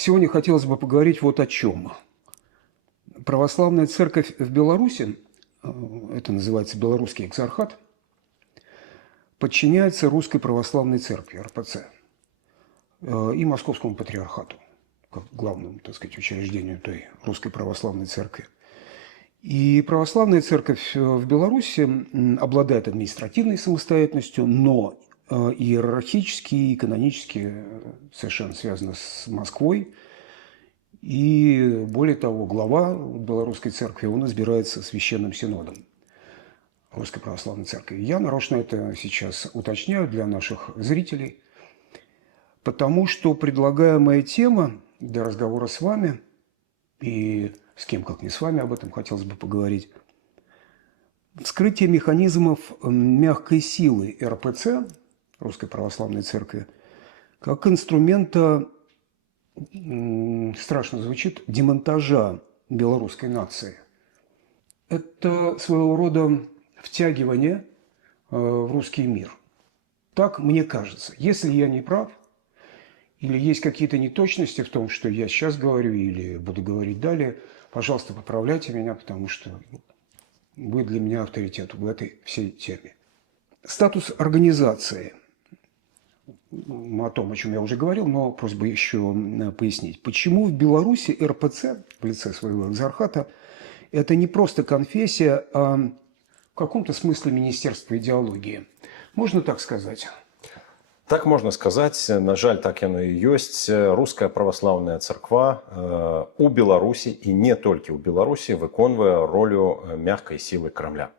Сегодня хотелось бы поговорить вот о чем. Православная церковь в Беларуси, это называется Белорусский экзархат, подчиняется Русской Православной Церкви, РПЦ, и Московскому Патриархату, как главному, так сказать, учреждению той Русской Православной Церкви. И Православная Церковь в Беларуси обладает административной самостоятельностью, но иерархически и канонически совершенно связана с Москвой. И более того, глава Белорусской Церкви, он избирается Священным Синодом Русской Православной Церкви. Я нарочно это сейчас уточняю для наших зрителей, потому что предлагаемая тема для разговора с вами, и с кем, как не с вами, об этом хотелось бы поговорить, вскрытие механизмов мягкой силы РПЦ, Русской Православной Церкви, как инструмента, страшно звучит, демонтажа белорусской нации. Это своего рода втягивание в русский мир. Так мне кажется. Если я не прав, или есть какие-то неточности в том, что я сейчас говорю или буду говорить далее, пожалуйста, поправляйте меня, потому что вы для меня авторитет в этой всей теме. Статус организации. О том, о чем я уже говорил, но просьба еще пояснить. Почему в Беларуси РПЦ в лице своего экзархата это не просто конфессия, а в каком-то смысле министерство идеологии? Можно так сказать? Так можна сказаць. На жаль, так яно і ёсць. Руская праваслаўная царква у Беларусі і не толькі ў Беларусі выконвае ролю мягкай сілы Крамля.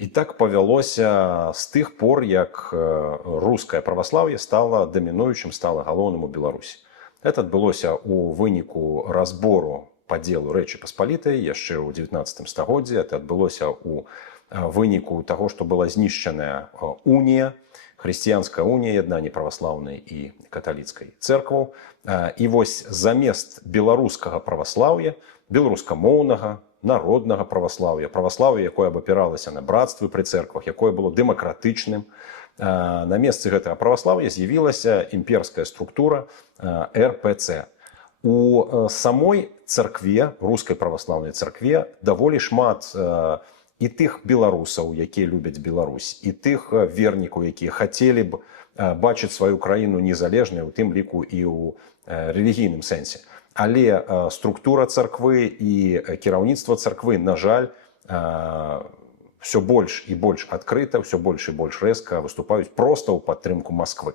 І так павялося з тых пор, як рускае праваслаўе стала дамінуючым, стала галоўным у Беларусі. Это адбылося ў выніку разбору падзелу Рэчы Паспалітай яшчэ ў 19 стагоддзі. Это адбылося ў выніку таго, што была знішчаная унія, хрысціянская унія, яднанне праваслаўнай і каталіцкай цэркваў. І вось замест беларускага праваслаўя, беларускамоўнага, народнага праваслаўя, праваслаўя, якое абапіралася на братствы пры цэрквах, якое было дэмакратычным, на месцы гэтага праваслаўя з'явілася імперская структура РПЦ. У самой царкве, рускай праваслаўнай царкве, даволі шмат і тых беларусаў, якія любяць Беларусь, і тых вернікаў, якія хацелі б бачыць сваю краіну незалежнай, у тым ліку і ў рэлігійным сэнсе. Але структура царквы і кіраўніцтва царквы, на жаль, все больш і больш адкрыта, все больш і больш рэзка выступаюць проста ў падтрымку Москвы.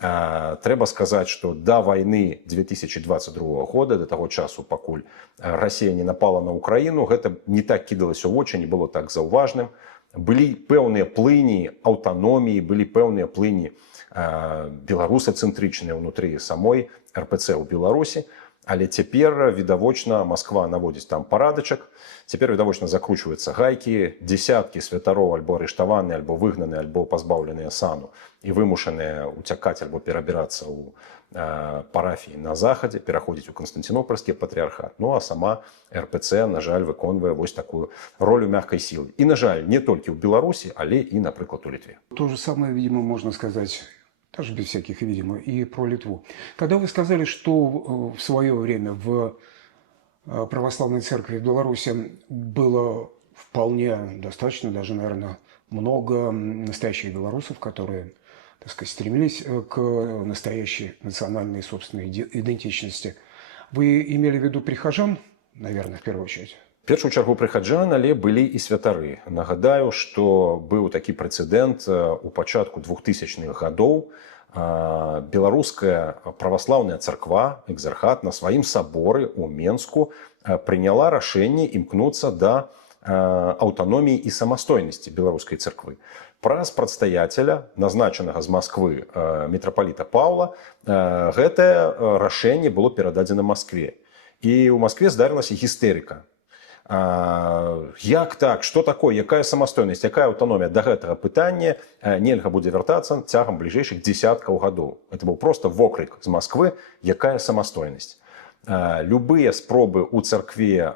Трэба сказаць, што да вайны 2022 года, да таго часу, пакуль Расія не напала на Украіну, гэта не так кідалася ў вочы, не было так заўважным. Былі пэўныя плыні аўтаноміі, былі пэўныя плыні беларусацэнтрычныя ўнутры самой РПЦ ў Беларусі. Але цяпер, відавочна, Москва наводзіць там парадачак, цяпер, відавочна, закручваюцца гайкі, дзесяткі святароў альбо арыштаваныя, альбо выгнаныя, альбо пазбаўленыя сану і вымушаныя уцякаць альбо перабірацца ў парафіі на захадзе, пераходзіць у Канстантинопольскі патрыархат. Ну а сама РПЦ, на жаль, выконвае вось такую ролю мягкай сілы. І, на жаль, не толькі ў Беларусі, але і, напрыклад, у Літве. То же самое, видимо, можно сказать, даже без всяких, видимо, и про Литву. Когда вы сказали, что в свое время в православной церкви в Беларуси было вполне достаточно, даже, наверное, много настоящих белорусов, которые, так сказать, стремились к настоящей национальной собственной идентичности, вы имели в виду прихожан, наверное, в первую очередь? В першую чаргу прыхаджан, але былі і святары. Нагадаю, што быў такі прэцэдэнт у пачатку 2000-х гадоў. Беларуская праваслаўная царква, экзархат, на сваім саборы ў Менску прыняла рашэнне імкнуцца да аўтаноміі і самастойнасці беларускай царквы. Праз прадстаяцеля, назначанага з Масквы мітрапаліта Паўла, гэтае рашэнне было перададзена Маскве. І ў Маскве здарылася гістэрыка. Як так, што такое, якая самастойнасць, якая аўтаномія? Да гэтага пытання нельга будзе вяртацца цягам бліжэйшых дзесяткаў гадоў. Это быў проста вокрык з Масквы, якая самастойнасць. Любые спробы у царкве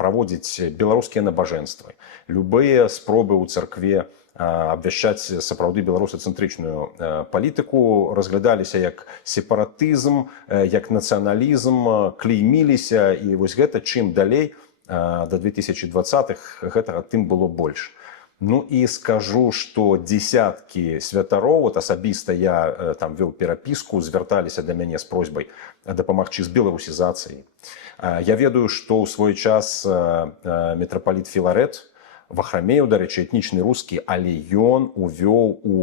праводзіць беларускія набажэнствы, любые спробы у царкве абвяшчаць сапраўды беларусацэнтрычную палітыку разглядаліся як сепаратызм, як нацыяналізм, клейміліся, і вось гэта чым далей до 2020-х гэтага тым было больш. Ну і скажу, што дзесяткі святароў, вот асабіста я там вёў перапіску, звярталіся да мяне з просьбай дапамагчы з беларусізацыяй. Я ведаю, што ў свой час мітрапаліт Філарэт Вахрамеў, дарэчы, этнічны рускі, але ён увёў у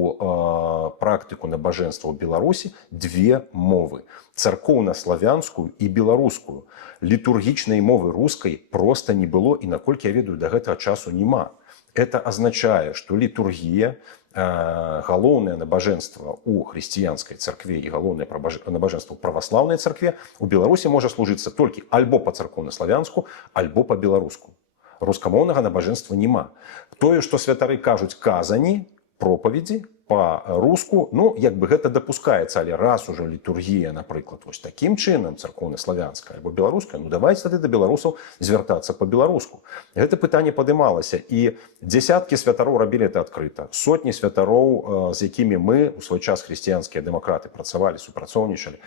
практыку набажэнства ў Беларусі две мовы: царкоўна-славянскую і беларускую. Літургічнай мовы рускай проста не было, і наколькі я ведаю, да гэтага часу няма. Это означае, што літургія, галоўнае набажэнства ў хрысціянскай царкве і галоўнае набажэнства ў праваслаўнай царкве у Беларусі можа служыцца толькі альбо па царкоўна-славянску, альбо па-беларуску. Рускамоўнага набажэнства няма. Тое, што святары кажуць казані, пропаведзі па-руску, ну, як бы гэта дапускаецца, але раз ужо літургія, напрыклад, вось такім чынам, царкоўна-славянская альбо беларуская, ну, давайце тады да беларусаў звяртацца па-беларуску. Гэта пытанне падымалася, і дзесяткі святароў рабілі это адкрыта. Сотні святароў, з якімі мы, у свой час хрысціянскія дэмакраты, працавалі, супрацоўнічалі,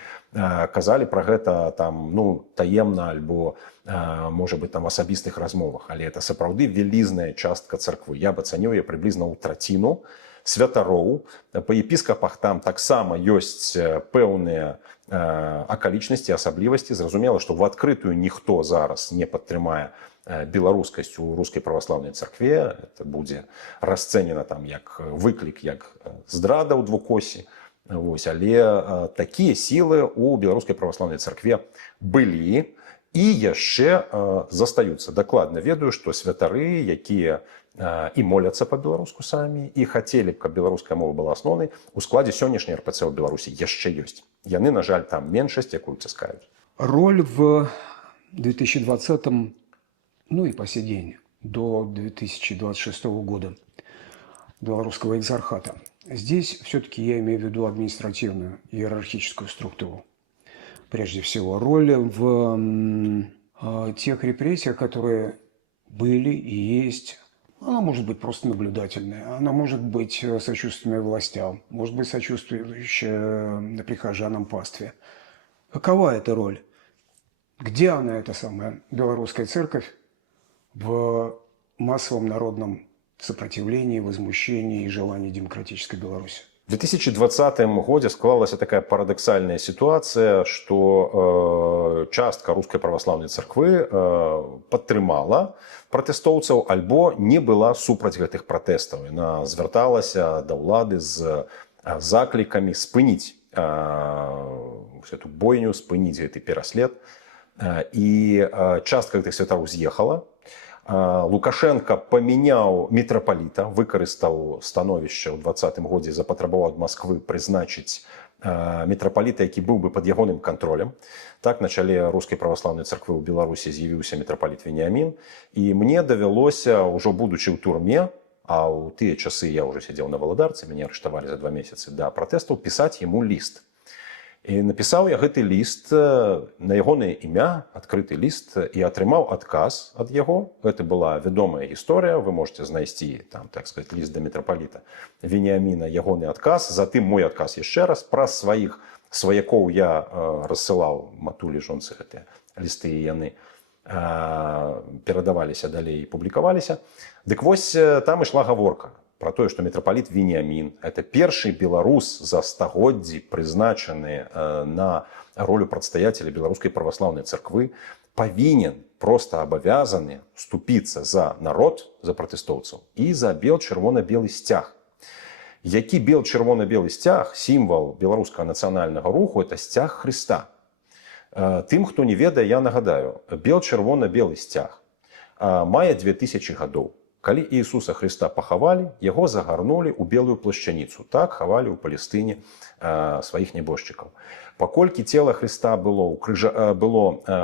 казалі пра гэта там, ну, таемна альбо, можа быць, там асабістых размовах, але это сапраўды вялізная частка царквы. Я б ацаніў яе прыблізна ў траціну святароў. Па епіскапах там таксама ёсць пэўныя акалічнасці, асаблівасці. Зразумела, што в адкрытую ніхто зараз не падтрымае беларускасць у рускай праваслаўнай царкве. Это будзе расцэнена там як выклік, як здрада ў двукосі. Вось, але такія сілы у беларускай праваслаўнай царкве былі і яшчэ застаюцца. Дакладна ведаю, што святары, якія і моляцца па-беларуску самі, і хацелі б, каб беларуская мова была асноўнай, у складзе сённяшняй РПЦ ў Беларусі яшчэ ёсць. Яны, на жаль, там меншасць, якую ціскаюць. Роль в 2020, ну и по сей день, до 2026 года белорусского экзархата. Здесь все-таки я имею в виду административную иерархическую структуру. Прежде всего, роль в тех репрессиях, которые были и есть. Она может быть просто наблюдательная, она может быть сочувственной властям, может быть сочувствующая прихожанам пастве. Какова эта роль? Где она, эта самая белорусская церковь, в массовом народном сопротивлении, возмущении и желании демократической Беларуси? В 2020 годзе склалася такая парадоксальная ситуация, что частка рускай праваслаўнай царквы падтрымала пратэстоўцаў альбо не была супраць гэтых пратэстаў. Яна звярталася да ўлады з заклікамі спыніць эту бойню, спыніць гэты пераслед. І частка гэтых святароў з'ехала. Лукашенко памяняў мітрапаліта, выкарыстаў становішча ў 2020 годзе, запатрабаваў ад Масквы прызначыць мітрапаліта, які быў бы пад ягоным кантролем. Так, на чале рускай праваслаўнай царквы ў Беларусі з'явіўся мітрапаліт Веніамін. І мне давялося, ужо будучы ў турме, а ў тыя часы я ўжо сядзеў на Валадарцы, мяне арыштавалі за 2 месяцы да пратэстаў, пісаць яму ліст. І напісаў я гэты ліст на ягонае імя, адкрыты ліст, і атрымаў адказ ад яго. Гэта была вядомая гісторыя, вы можете знайсці там, так сказать, ліст да мітрапаліта Веніаміна, ягоны адказ, затым мой адказ яшчэ раз. Праз сваіх сваякоў я рассылаў матулі жонцы гэтыя лісты, і яны перадаваліся далей і публікаваліся. Дык вось там ішла гаворка про тое, што мітрапаліт Веніамін – это першы беларус за стагоддзі, прызначаны на ролю прадстаяцеля беларускай праваслаўнай царквы, павінен, проста абавязаны ступіцца за народ, за пратэстоўцаў і за бел-чырвона-белы сцяг. Які бел-чырвона-белы сцяг, сімвал беларускага нацыянальнага руху – это сцяг Хрыста. Тым, хто не ведае, я нагадаю, бел-чырвона-белы сцяг мае 2000 гадоў. Калі Ісуса Хрыста пахавалі, яго загарнулі ў белую плашчаніцу. Так хавалі ў Палестыне сваіх нябожчыкаў. Паколькі цела Хрыста было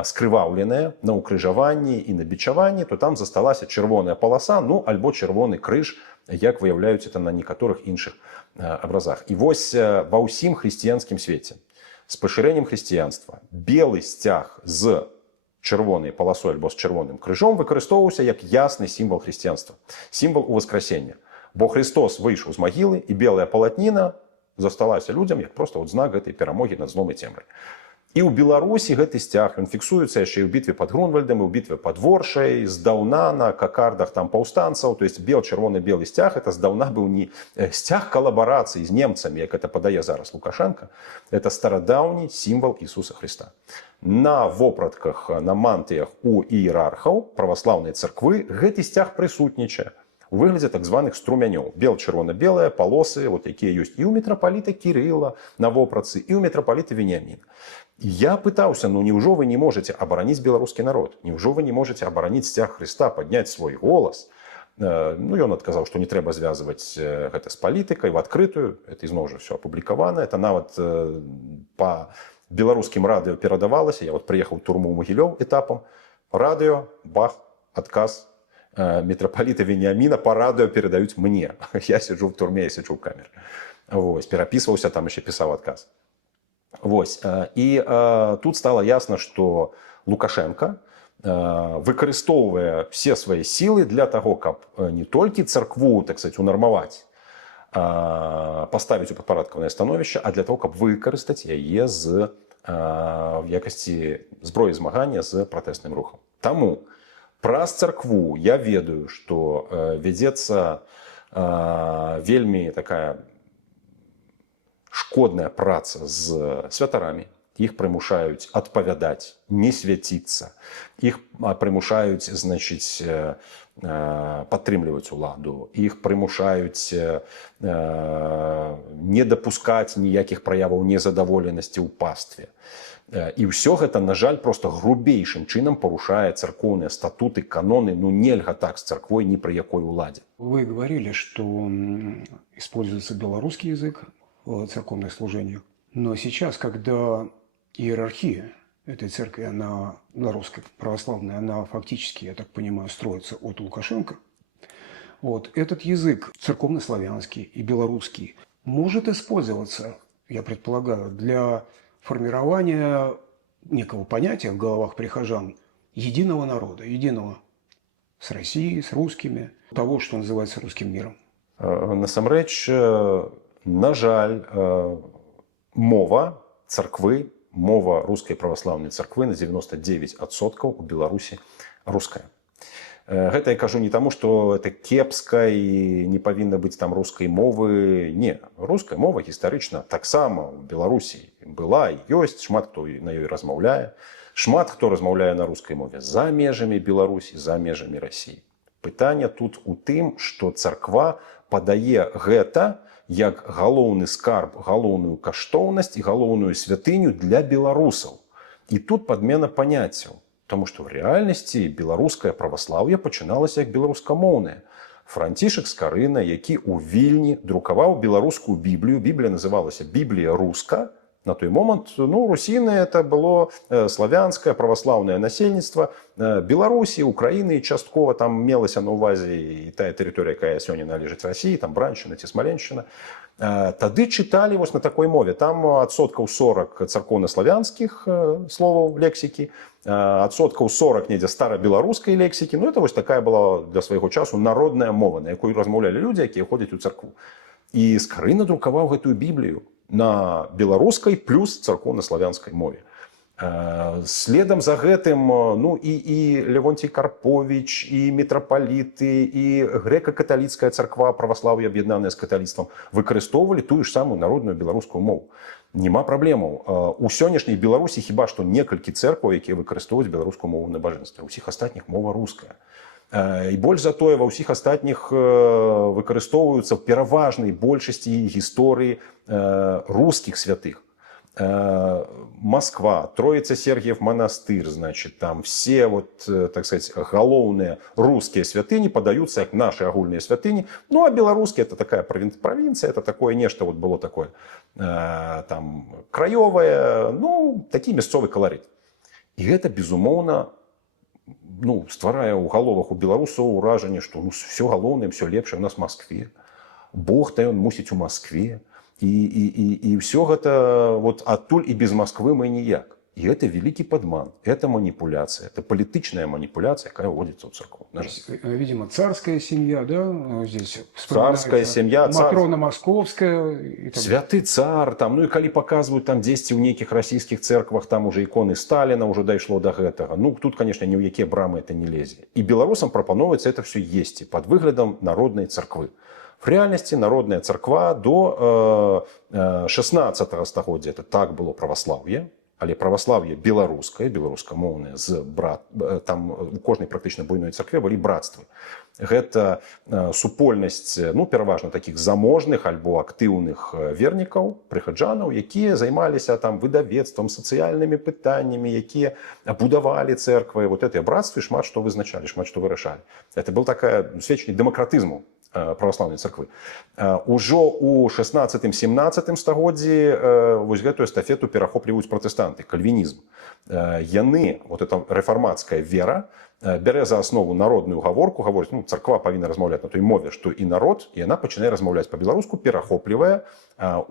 скрываўленае на ўкрыжаванні і на бичаванні, то там засталася чырвоная паласа, ну, альбо чырвоны крыж, як выяўляюць это на некаторых іншых абразах. І вось ва ўсім хрысціянскім свеце з поширенням християнства білий стяг з червоною полосою або з червоним крижом використовувався як ясний символ християнства, символ у Воскресіння. Бо Христос вийшов з могили, і біла полотніна засталася людям як просто знак гэтай перамоги над злом і цемрай. І ў Беларусі гэты сцяг ён фіксуецца яшчэ і ў бітве пад Грунвальдам, і ў бітве пад Воршай, здаўна на какардах там паўстанцаў. То есть чырвоны-белы сцяг это здаўна быў не сцяг калабарацыі з немцамі, як это падае зараз Лукашенко. Это старадаўні сімвал Ісуса Христа. На вопратках, на мантыях у іерархаў праваслаўнай царквы гэты сцяг прысутнічае у выглядзе так званых струмянёў. Чырвона-белыя палосы, вот якія ёсць і ў мітрапаліта Кірыла на вопратцы, і ў мітрапаліта Веніаміна. Я пытаўся, ну неужо вы не можете абараніць беларускі народ? Неужо вы не можете абараніць сцяг Христа, падняць свой голас? Ну, ён адказаў, што не трэба звязваць гэта з палітыкай в адкрытую. Это ізноў жа все апублікавана. Это нават па беларускім радыё перадавалася. Я вот прыехаў у турму ў Магілёў этапам. Радыё, бах, адказ мітрапаліта Веніаміна па радыё перадаюць мне. Я сиджу в турме, я сиджу ў камеры. Вось, перапісваўся, там яшчэ пісаў адказ. Вось. І тут стало ясно, что Лукашенко выкарыстоўвае все свои силы для того, каб не толькі царкву, так сказать, унармаваць, поставить у падпарадкаванае становішча, а для того, каб выкарыстаць яе з якасці зброі змагання з пратэсным рухам. Таму праз царкву я ведаю, что вядзецца вельмі такая шкодная праца з святарамі. Іх прымушаюць адпавядаць, не свяціцца. Іх прымушаюць, значыць, падтрымліваць уладу. Іх прымушаюць не дапускаць ніякіх праяваў незадаволенасці ў пастве. І ўсё гэта, на жаль, просто грубейшым чынам парушае царкоўныя статуты, каноны. Ну нельга так з царквой ні пры якой уладзе. Вы говорили, что используется белорусский язык в церковных служениях. Но сейчас, когда иерархия этой церкви, она русская, православная, она фактически, я так понимаю, строится от Лукашенко, вот, этот язык церковнославянский и белорусский может использоваться, я предполагаю, для формирования некого понятия в головах прихожан единого народа, единого с Россией, с русскими, того, что называется русским миром. Насамрэч, на жаль, мова царквы, мова рускай праваслаўнай царквы на 99% у Беларусі руская. Гэта я кажу не таму, што это кепска і не павінна быць там рускай мовы. Не, руская мова гістарычна таксама ў Беларусі была і ёсць, шмат хто на ёй размаўляе. Шмат хто размаўляе на рускай мове за межамі Беларусі, за межамі Расіі. Пытанне тут у тым, што царква падае гэта як галоўны скарб, галоўную каштоўнасць і галоўную святыню для беларусаў. І тут падмена паняццяў. Таму што ў рэальнасці беларускае праваслаўе пачыналася як беларускамоўнае. Францішак Скарына, які ў Вільні друкаваў беларускую Біблію, Біблія называлася «Біблія руска». На той момант, ну, русіны это было славянскае праваслаўнае насельніцтва Беларусі, Украіны, і часткова там мелася на ўвазе і тая тэрыторыя, якая сёння належыць Расіі, там Браншчына ці Смаленшчына. Тады чыталі вось на такой мове. Там адсоткаў 40 царкоўна-славянскіх словаў лексікі, адсоткаў 40 недзе старабеларускай лексікі. Ну, это вось такая была для свайго часу народная мова, на якой размаўлялі людзі, якія ходзяць у царкву. І Скарына друкаваў гэтую Біблію на беларускай плюс царкоўна-славянскай мове. Следам за гэтым, ну, і Левонтій Карповіч, і мітрапаліты, і грэка-каталіцкая царква, праваслаўе аб'яднанае з каталіцтвам выкарыстоўвалі тую ж самую народную беларускую мову. Няма праблемаў. У сённяшняй Беларусі хіба што некалькі цэркваў, якія выкарыстоўваюць беларускую мову на набажэнстве. У ўсіх астатніх мова руская. І больш за тое, ва ўсіх астатніх выкарыстоўваюцца в пераважнай большасці гісторыі рускіх святых. Москва, Троица-Сергиев монастырь, значит, там все вот, так сказать, галоўныя русские святыні подаются как наши агульныя святыні. Ну, а белорусские это такая провинция, это такое нечто вот было такое там краёвае, ну, такі мясцовы каларыт. І гэта, безумоўна, ну, стварае ў галовах у беларусаў уражанне, што ну, все галоўнае, все лепшае у нас в Москве. Бог-то ён мусіць у Москве. І все гэта вот адтуль і без Москвы мы ніяк. И это великий подман, это манипуляция, это политичная манипуляция, какая вводится в церковь. Видимо, царская семья, да, здесь царская семья, Матрона Московская. И так Святы цар, там, ну и коли показывают там 10 у неких российских церквах, там уже иконы Сталина уже дошло до этого. Ну, тут, конечно, ни у какие брамы это не лезет. И белорусам пропоновывается это все есть под выглядом народной церкви. В реальности народная церква до 16 стагоддзя это так было православие. Але праваслаўе беларускае, беларускамоўнае з там у кожнай практычна буйной царкве былі брацтвы. Гэта супольнасць, ну, пераважна такіх заможных альбо актыўных вернікаў, прыхаджанаў, якія займаліся там выдавецтвам, сацыяльнымі пытаннямі, якія будавалі церквы. Вот гэтыя брацтвы шмат што вызначалі, шмат што вырашалі. Это был такая сведчанне дэмакратызму праваслаўнай царквы. Ужо у 16-17 стагоддзі вось гэтую эстафету перахопліваюць пратэстанты, кальвінізм. Яны, вот эта рэфармацкая вера, бярэ за аснову народную гаворку, гаворыць, ну, царква павінна размаўляць на той мове, што і народ, і яна пачынае размаўляць па-беларуску, перахоплівае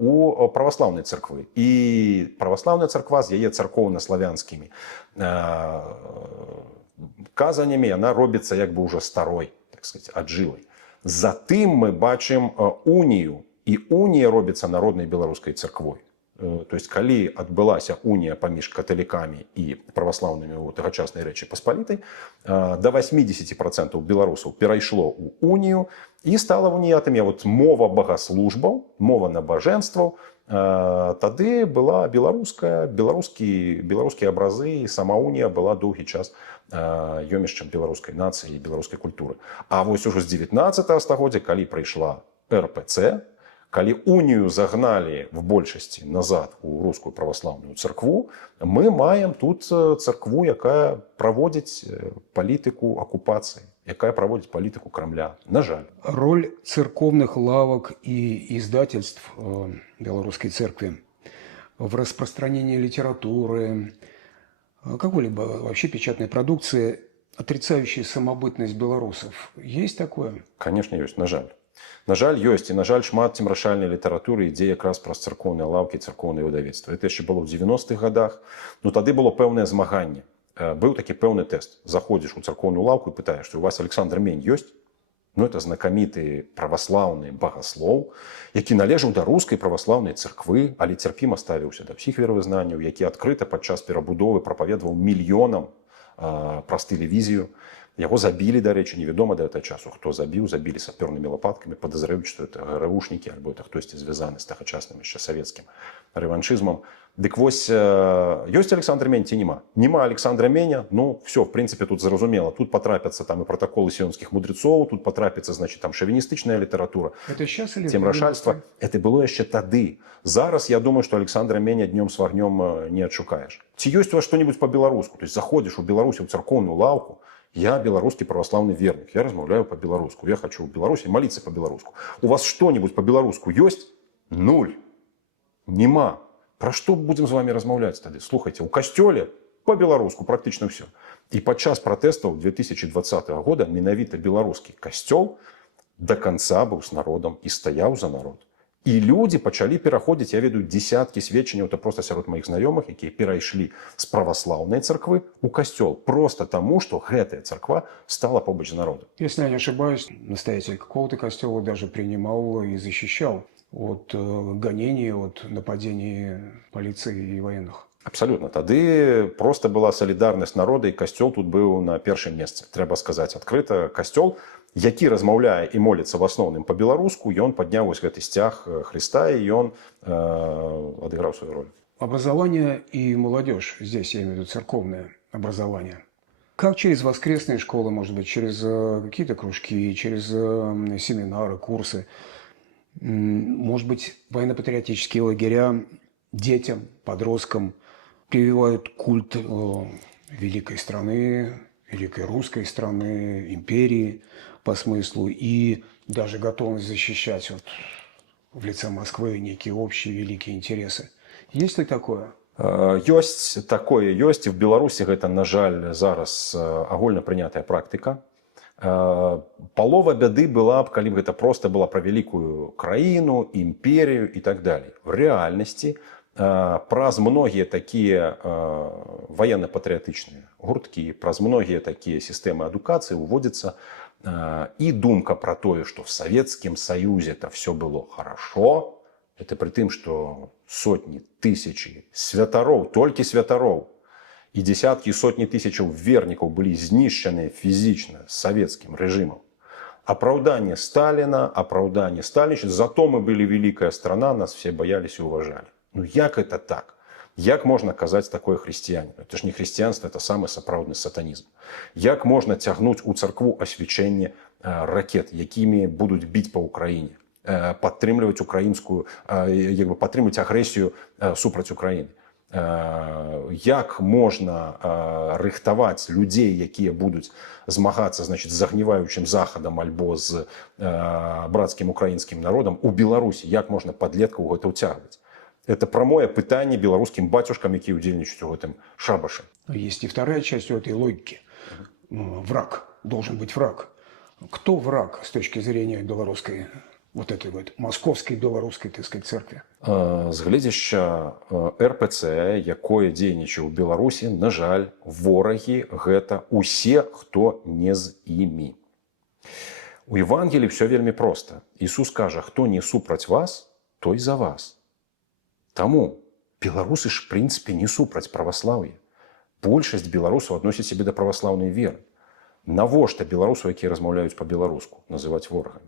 у праваслаўнай царквы. І праваслаўная царква з яе царкоўна-славянскімі казаннямі, яна робіцца як бы ўжо старой, так сказать, аджылай. Затым мы бачым унію, і унія робіцца народнай беларускай царквой. То есть, калі адбылася унія паміж каталікамі і праваслаўнымі ў тагачаснай Рэчы Паспалітай, да 80% беларусаў перайшло ў унію і стала уніятамі. Вот мова багаслужбаў, мова набажэнстваў, тады была беларуская, беларускія абразы, і сама унія была доўгі час ёмішчам беларускай нацыі і беларускай культуры. А вось ужо з 19 стагоддзя, калі прыйшла РПЦ, калі унію загналі в большасці назад у рускую праваслаўную царкву, мы маем тут царкву, якая праводзіць палітыку акупацыі, якая праводзіць палітыку Крамля. На жаль. Роль церковных лавок и издательств белорусской церкви в распространении литературы, какой-либо вообще печатной продукции, отрицающей самобытность белорусов. Есть такое? Конечно, есть, на жаль. На жаль, ёсць, і на жаль, шмат цемрашальнай літаратуры ідзе якраз праз царкоўныя лаўкі, царкоўныя выдавецтвы. Это яшчэ было ў 90-х годах. Ну, тады было пэўнае змаганне. Быў такі пэўны тэст. Заходзіш у царкоўную лаўку і пытаеш, у вас Александр Мень ёсць? Ну, это знакаміты праваслаўны багаслоў, які належаў да рускай праваслаўнай царквы, але цярпіма ставіўся да ўсіх веравызнанняў, які адкрыта падчас перабудовы прапаведаваў мільёнам праз тэлевізію. Яго забілі, дарэчы, невядома да гэтага часу, хто забіў, забілі сапёрнымі лапаткамі, падазраюць, што это ГРУшнікі, альбо это хтосьці звязаны з тагачасным яшчэ савецкім рэваншызмам. Дык вось, ёсць Александр Мень ці няма? Нема Александра Меня, ну, все, в принципе, тут зразумела. Тут потрапятся там и протоколы сионских мудрецов, тут потрапится, значит, там шовинистичная литература. Это сейчас или темрашальство. Это было еще тады. Зараз, я думаю, что Александра Меня днем с огнем не отшукаешь. Ці ёсць у вас что-нибудь по-белоруску? То есть заходишь в Беларусь в церковную лавку, я белорусский православный верник, я размовляю по-белоруску, я хочу в Беларуси молиться по-белоруску. У вас что-нибудь по-белоруску есть? Нуль. Нема. Про што будзем з вами размаўляць тады? Слухайце, у касцёле па-беларуску практычна ўсё. І падчас пратэстаў 2020 года менавіта беларускі касцёл до конца быў з народам і стаяў за народ. І людзі пачалі пераходзіць, я ведаю десяткі сведчанняў, это просто сярод маіх знаёмых, якія перайшлі з праваслаўнай царквы у касцёл просто таму, што гэтая царква стала побач з народам. Если я не ошибаюсь, настоятель какого-то костела даже принимал и защищал от гонений, от нападений полиции и военных. Абсолютно. Тады просто была солідарнасць народа, і касцёл тут быў на першым месцы. Трэба сказаць адкрыта, касцёл, які размаўляе і моліцца в асноўным па-беларуску, ён падняў вось гэты сцяг Христа, і ён адыграў свою роль. Образование и молодежь, здесь я имею в виду церковное образование. Как через воскресные школы, может быть, через какие-то кружки, через семинары, курсы, может быть, военно-патриотические лагеря детям, подросткам прививают культ великой страны, великой русской страны, империи по смыслу, и даже готовность защищать вот в лице Москвы некие общие великие интересы. Есть ли такое? Ёсць такое, ёсць. І в Беларусі гэта, на жаль, зараз агульна прынятая практыка. Палова бяды была б, калі б гэта проста была пра вялікую краіну, імперію і так далей. В рэальнасці праз многія такія ваенна-патрыятычныя гурткі, праз многія такія сістэмы адукацыі уводзіцца і думка пра тое, што в Савецкім Саюзе это все было хорошо, это при тым, што сотні, тысячы святароў, толькі святароў, і десяткі і сотні тысячаў вернікаў былі знішчаныя фізічна савецкім рэжымам. Апраўданне Сталіна, апраўданне Сталіна, зато мы былі вялікая страна, нас все баяліся і уважалі. Ну як это так? Як можна казаць такое хрысціянину? Это ж не хрысціянство, это самы сапраўдны сатанізм. Як можна цягнуць у царкву асвячэнне ракет, якімі будуць біць па Украіне, падтрымліваць украінскую, падтрымліваць агрэсію супраць Украіны? Як можна рыхтаваць людзей, якія будуць змагацца, значит, з загніваючым захадам альбо з брацкім украінскім народам у Беларусі? Як можна падлеткаў гэта ўцягваць? Это прамое пытанне беларускім бацюшкам, якія ўдзельнічаюць у гэтым шабашы. Есть и вторая часть у этой логики. Враг. Должен быть враг. Кто враг с точки зрения белорусской, вот этой вот московской белорусской, так сказать, церкви? З гледзяшча РПЦ, якое дзейнічае ў Беларусі, на жаль, ворагі гэта усе, хто не з імі. У Евангелii все вельмі проста. Ісус кажа, хто не супраць вас, той за вас. Таму беларусы ж, в прынцыпе, не супраць праваслаўя. Большасць беларусаў адносяць сябе да праваслаўнай веры. Навошта беларусаў, якія размаўляюць па-беларуску, называць ворагамі?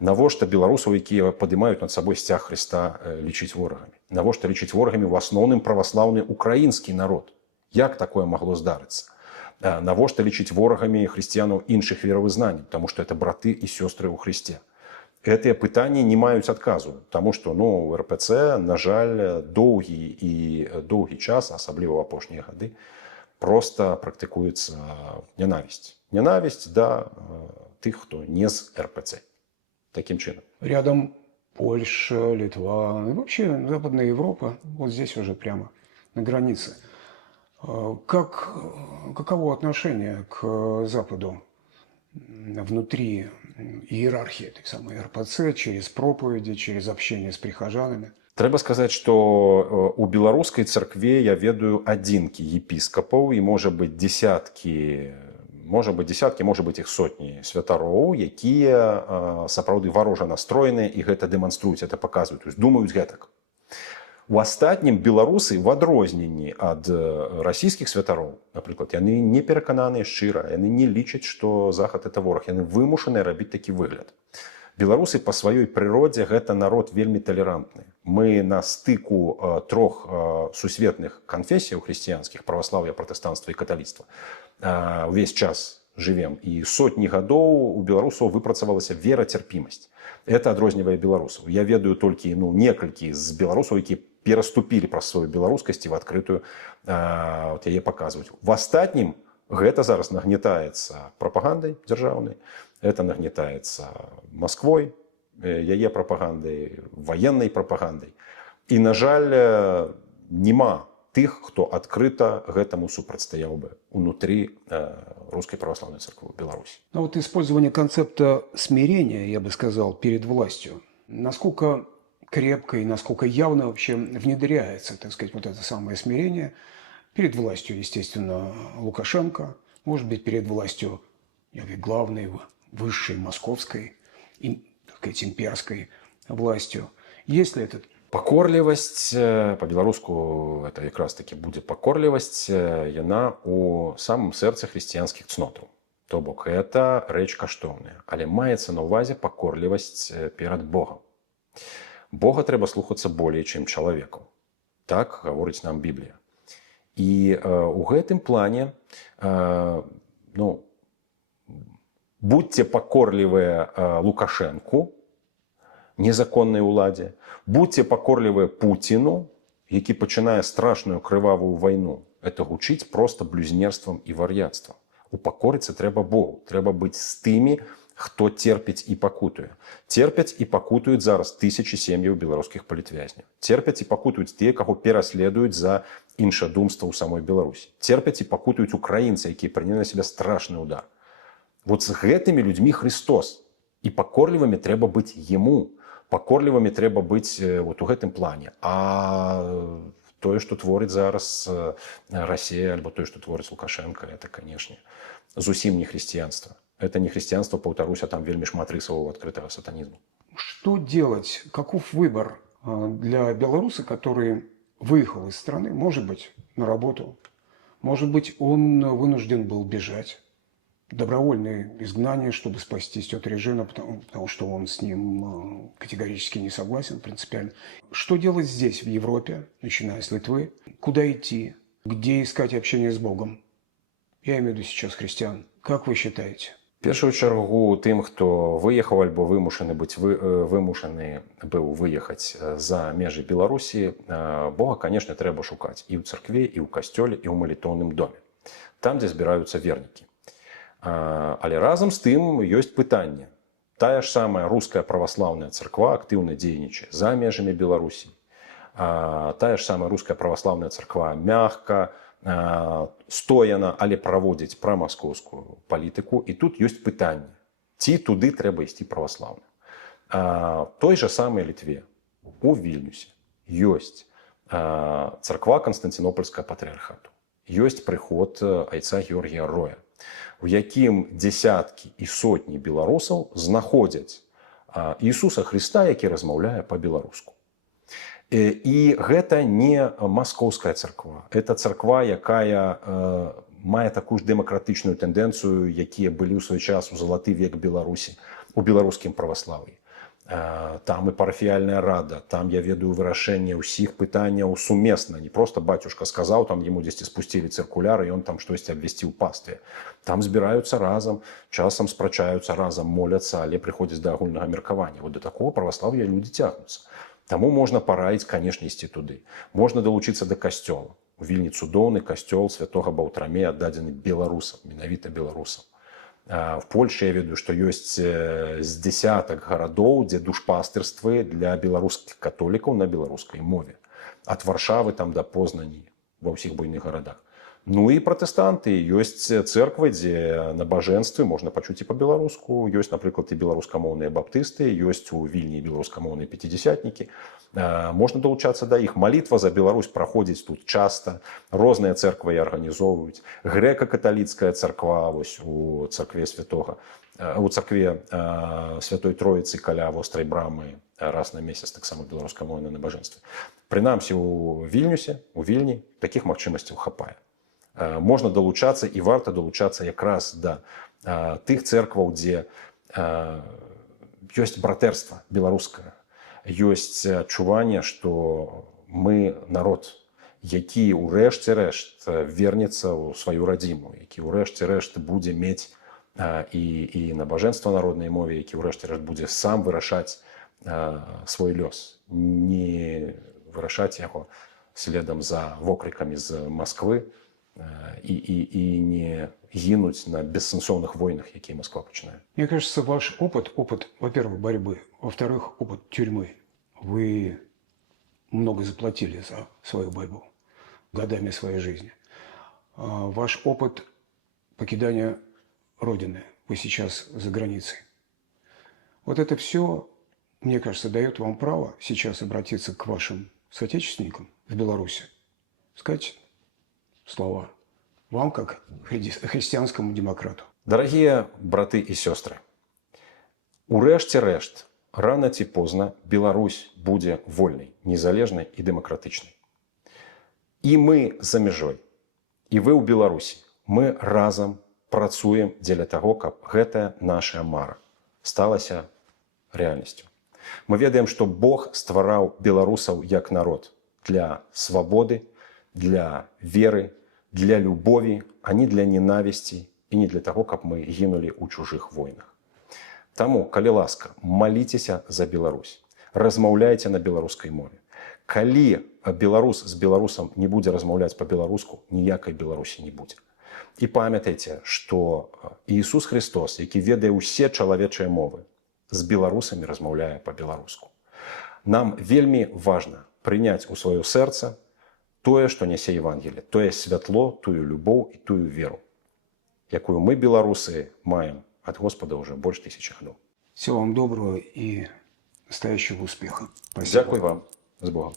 Навошта беларусаў, якія падымаюць над сабой сцяг Хрыста, лічыць ворагамі? Навошта лічыць ворагамі ў асноўным праваслаўны украінскі народ? Як такое магло здарыцца? Навошта лічыць ворагамі хрысціянаў іншых веравызнанняў? Таму што это браты і сёстры ў Хрысце. Гэтыя пытанні не маюць адказу, таму што у РПЦ, на жаль, доўгі час, асабліва ў апошнія гады, проста практыкуецца нянавісць. Нянавісць да тых, хто не з РПЦ. Таким чином. Рядом Польша, Литва, и вообще Западная Европа, вот здесь уже прямо на границе. Каково отношение к Западу внутри иерархии этой самой РПЦ, через проповеди, через общение с прихожанами? Трэба сказаць, што у беларускай царкве я ведаю адзінкі епіскапаў і можа быць дзесяткі, можа быць іх сотні святароў, якія сапраўды варожа настроеныя і гэта дэманструюць, это паказваюць, то есть думаюць гэтак. У астатнім беларусы, в адрозненні ад расійскіх святароў, напрыклад, яны не перакананыя шчыра, яны не лічаць, што захад это вораг, яны вымушаныя рабіць такі выгляд. Беларусы па сваёй прыродзе гэта народ вельмі талерантны. Мы на стыку трох сусветных канфесіяў хрысціянскіх, праваслаўя, пратэстанцтва і каталіцтва, увесь час жывем. І сотні гадоў у беларусаў выпрацавалася верацярпімасць. Это адрознівае беларусаў. Я ведаю толькі некалькі з беларусаў, якія пераступілі праз сваю беларускасць і в адкрытую яе паказваюць. В астатнім гэта зараз нагнетаецца прапагандай дзяржаўнай, это нагнетаецца Масквой, яе прапагандай, ваеннай прапагандай. І, на жаль, няма тых, хто адкрыта гэтаму супрацьстаяў бы унутры Русской Православной Церкви в Беларуси. Ну вот использование концепта смирения, я бы сказал, перед властью, насколько крепко и насколько явно вообще внедряется, так сказать, вот это самое смирение перед властью, естественно, Лукашенко, может быть, перед властью главной, высшей московской, так сказать, имперской властью. Есть ли этот? Пакорлівасць, па-беларуску это якраз таки будзе пакорлівасць, яна у самым сэрцы хрысціянскіх цнотаў. То бок это рэч каштоўная, але маецца на ўвазе пакорлівасць перад Богам. Бога трэба слухацца болей, чым чалавеку. Так гаворыць нам Біблія. І у гэтым плане будьце пакорлівыя Лукашэнку, незаконнай уладзе, будьце пакорлівыя Пуціну, які пачынае страшную крывавую вайну. Это гучыць проста блюзнерствам і вар'яцтвам. Упакорыцца трэба Богу, трэба быць з тымі, хто терпіць і пакутуе. Терпяць і пакутуюць зараз тысячы сем'яў беларускіх палітвязняў. Терпяць і пакутуюць тыя, каго пераследуюць за іншадумства ў самой Беларусі. Терпяць і пакутуюць украінцы, якія прынялі на сябе страшны удар. Вот з гэтымі людзьмі Христос. І пакорлівымі трэба быць Яму. Пакорлівымі трэба быць вот у гэтым плане. А тое, што творыць зараз Расія, альбо тое, што творыць Лукашенко, это, канешне, зусім не хрысціянства. Это не хрысціянства, паўтаруся, там вельмі шмат рысаў адкрытага сатанізму. Что делать? Каков выбор для белоруса, который выехал из страны, может быть, на работу? Может быть, он вынужден был бежать. Добровольное изгнание, чтобы спастись от режима, потому что он с ним категорически не согласен, принципиально. Что делать здесь, в Европе, начиная с Литвы? Куда идти? Где искать общение с Богом? Я имею в виду сейчас христиан. Как вы считаете? В першую чаргу тым, хто выехаў альбо вымушаны быў выехаць за межы Беларусі, Бога, канешне, трэба шукаць і ў царкве, і ў касцёле, і ў малітоўным доме. Там, дзе збіраюцца вернікі. Але разам з тым ёсць пытанне. Тая ж самая руская праваслаўная царква актыўна дзейнічае за межамі Беларусі. Тая ж самая руская праваслаўная царква мягка, стояна, але праводзіць прамаскоўскую палітыку. І тут ёсць пытанне, ці туды трэба ісці праваслаўным. Той жа самай Літве, у Вільнюсе, ёсць царква Канстанцінопольскага патрыархату. Ёсць прыход айца Георгія Роя, у якім дзесяткі і сотні беларусаў знаходзяць Ісуса Хрыста, які размаўляе па-беларуску. І гэта не маскоўская царква. Это царква, якая мае такую ж дэмакратычную тэндэнцыю, якія былі ў свой час у залаты век Беларусі, у беларускім праваславі. Там і парафіяльная рада, там, я ведаю, вырашэнне ўсіх пытанняў сумесна. Не проста бацюшка сказаў, там яму дзесьці спусцілі цыркуляр, і ён там штосьці абвясціў пастве. Там збіраюцца разам, часам спрачаюцца разам, моляцца, але прыходзяць да агульнага меркавання. Вот да такого праваслаўя людзі цягнуцца. Таму можна параіць, канешне, ісці туды. Можна далучыцца да касцёла. У Вільні цудоўны касцёл святога Баўтрамея аддадзены беларусам, менавіта беларусам. В Польше я ведаю, што ёсць з дзесятак гарадоў, дзе душпастырствы для беларускіх католікаў на беларускай мове. Ад Варшавы там да Познані, ва ўсіх буйных гарадах. Ну і пратэстанты, ёсць цэрквы, дзе набажэнствы можна пачуць і па-беларуску. Ёсць, напрыклад, і беларускамоўныя баптысты, ёсць у Вільні беларускамоўныя пяцідзясятнікі. Можна далучацца да іх. Малітва за Беларусь праходзіць тут часта. Розныя цэрквы арганізоўваюць. Грэка-каталіцкая царква вось у царкве Святой Троіцы каля вострай брамы раз на месяц таксама беларускамоўнае набажэнстве. Прынамсі у Вільнюсе, у Вільні такіх магчымасцяў хапае. Можна далучацца і варта далучацца якраз да тых цэркваў, дзе ёсць братэрства беларускае, ёсць адчуванне, што мы народ, які ўрэшце рэшт вернецца ў сваю радзіму, які ўрэшце рэшт будзе мець і набажэнства народнай мове, які ўрэшце рэшт будзе сам вырашаць свой лёс, не вырашаць яго следам за вокрыкамі з Масквы, и не гинуть на бессенсовных войнах, якія Москва пачинае. Мне кажется, ваш опыт, во-первых, борьбы, во-вторых, опыт тюрьмы. Вы много заплатили за свою борьбу годами своей жизни. Ваш опыт покидания Родины, вы сейчас за границей. Вот это все, мне кажется, дает вам право сейчас обратиться к вашим соотечественникам в Беларуси, сказать слова вам, как христианскому демократу. Дорогие браты и сестры, урэшце рэшт, рано ці позна Беларусь будзе вольнай, незалежнай і дэмакратычнай. І мы за мяжой, і вы ў Беларусі, мы разам працуем дзеля таго, каб гэтая наша мара сталася рэальнасцю. Мы ведаем, што Бог ствараў беларусаў як народ для свабоды, для веры, для любові, а не для ненавісці і не для таго, каб мы гінулі ў чужых войнах. Таму, калі ласка, маліцеся за Беларусь, размаўляйце на беларускай мове. Калі беларус з беларусам не будзе размаўляць па-беларуску, ніякай Беларусі не будзе. І памятайце, што Ісус Христос, які ведае ўсе чалавечыя мовы, з беларусамі размаўляе па-беларуску. Нам вельмі важна прыняць у сваё сэрца тое, што нясе Евангелие, тое святло, тую любоў і тую веру, якую мы, беларусы, маем от Господа уже больше 1000 годов. Всего вам доброго и настоящего успеха. Спасибо. Дякую вам. С Богом.